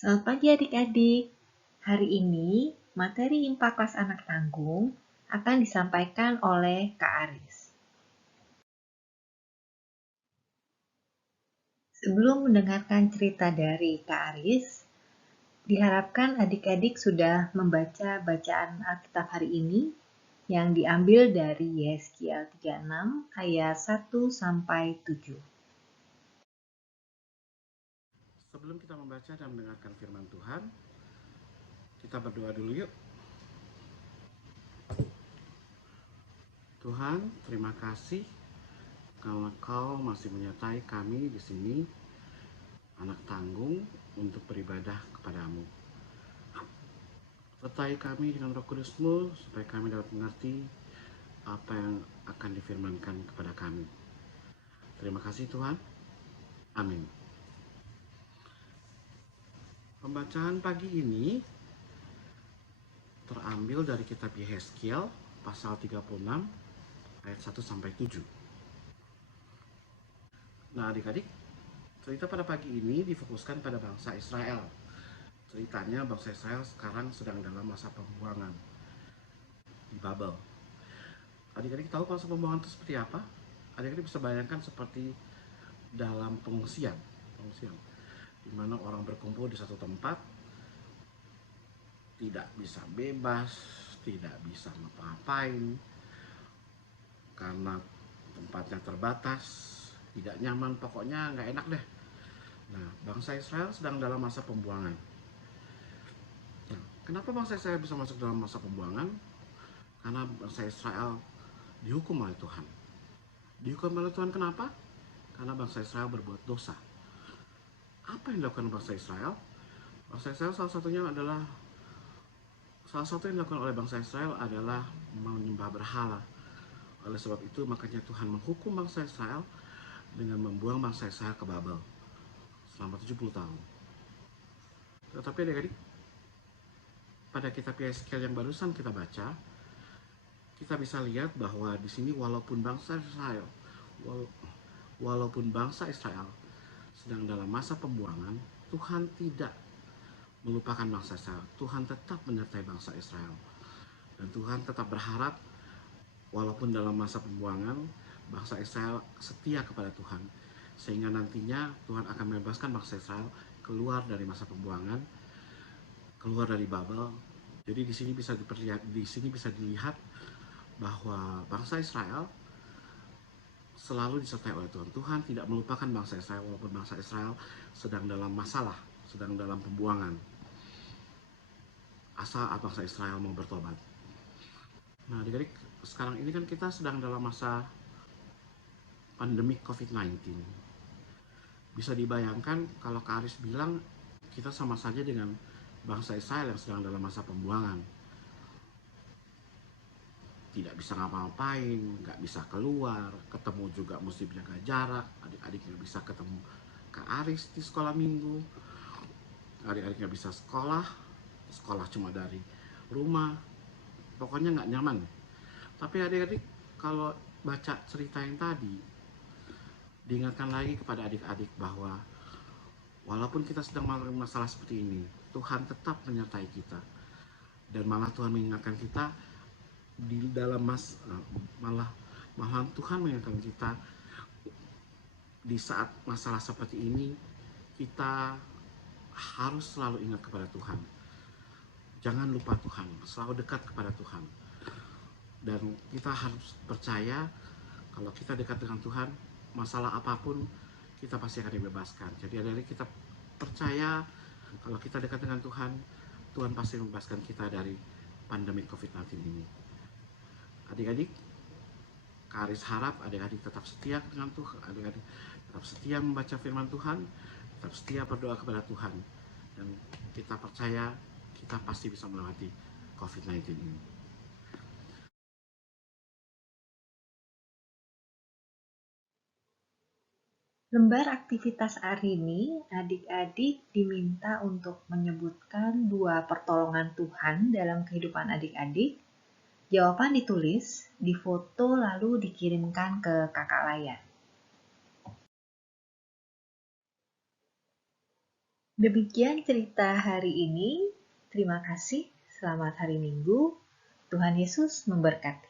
Selamat pagi adik-adik. Hari ini materi IMPA kelas anak tanggung akan disampaikan oleh Kak Aris. Sebelum mendengarkan cerita dari Kak Aris, diharapkan adik-adik sudah membaca bacaan Alkitab hari ini yang diambil dari Yeskiel 36 ayat 1 sampai 7. Sebelum kita membaca dan mendengarkan firman Tuhan, kita berdoa dulu yuk. Tuhan, terima kasih karena Kau masih menyertai kami di sini, anak tanggung, untuk beribadah kepadamu. Sertai kami dengan Roh Kudus-Mu supaya kami dapat mengerti apa yang akan difirmankan kepada kami. Terima kasih Tuhan. Amin. Pembacaan pagi ini terambil dari kitab Yeskiel pasal 36 ayat 1 sampai 7. Nah, adik-adik, cerita pada pagi ini difokuskan pada bangsa Israel. Ceritanya bangsa Israel sekarang sedang dalam masa pembuangan di Babel. Adik-adik tahu masa pembuangan itu seperti apa? Adik-adik bisa bayangkan seperti dalam pengungsian, di mana orang berkumpul di satu tempat, tidak bisa bebas, tidak bisa ngapa-ngapain, karena tempatnya terbatas, tidak nyaman, pokoknya nggak enak deh. Nah, bangsa Israel sedang dalam masa pembuangan. Nah, kenapa bangsa Israel bisa masuk dalam masa pembuangan? Karena bangsa Israel dihukum oleh Tuhan. Dihukum oleh Tuhan kenapa? Karena bangsa Israel berbuat dosa. Apa yang dilakukan bangsa Israel? Bangsa Israel salah satu yang dilakukan oleh bangsa Israel adalah menyembah berhala. Oleh sebab itu makanya Tuhan menghukum bangsa Israel dengan membuang bangsa Israel ke Babel selama 70 tahun. Tetapi adik-adik, pada kitab Yeskiel yang barusan kita baca, kita bisa lihat bahwa di sini walaupun bangsa Israel sedang dalam masa pembuangan, Tuhan tidak melupakan bangsa Israel. Tuhan tetap menyertai bangsa Israel. Dan Tuhan tetap berharap walaupun dalam masa pembuangan, bangsa Israel setia kepada Tuhan. Sehingga nantinya Tuhan akan membebaskan bangsa Israel keluar dari masa pembuangan, keluar dari Babel. Jadi di sini bisa dilihat bahwa bangsa Israel selalu disertai oleh Tuhan. Tuhan tidak melupakan bangsa Israel walaupun bangsa Israel sedang dalam masalah, sedang dalam pembuangan. Asal bangsa Israel mau bertobat. Nah, adik-adik, sekarang ini kan kita sedang dalam masa pandemi COVID-19. Bisa dibayangkan kalau Kak Aris bilang kita sama saja dengan bangsa Israel yang sedang dalam masa pembuangan. Tidak bisa ngapa-ngapain, nggak bisa keluar, ketemu juga mesti jaga jarak, adik-adik nggak bisa ketemu Kak Aris di sekolah minggu, adik-adik nggak bisa sekolah cuma dari rumah, pokoknya nggak nyaman. Tapi adik-adik kalau baca cerita yang tadi, diingatkan lagi kepada adik-adik bahwa walaupun kita sedang mengalami masalah seperti ini, Tuhan tetap menyertai kita. Dan malah Tuhan mengingatkan kita di dalam malah Tuhan mengingatkan kita di saat masalah seperti ini, kita harus selalu ingat kepada Tuhan. Jangan lupa Tuhan, selalu dekat kepada Tuhan. Dan kita harus percaya kalau kita dekat dengan Tuhan, masalah apapun kita pasti akan dibebaskan. Jadi dari kita percaya kalau kita dekat dengan Tuhan, Tuhan pasti membebaskan kita dari pandemi COVID-19 ini. Adik-adik, Kak Aris harap adik-adik tetap setia dengan Tuhan, adik-adik tetap setia membaca firman Tuhan, tetap setia berdoa kepada Tuhan. Dan kita percaya kita pasti bisa melewati COVID-19 ini. Lembar aktivitas hari ini, adik-adik diminta untuk menyebutkan 2 pertolongan Tuhan dalam kehidupan adik-adik. Jawaban ditulis, difoto lalu dikirimkan ke kakak layar. Demikian cerita hari ini. Terima kasih. Selamat hari Minggu. Tuhan Yesus memberkati.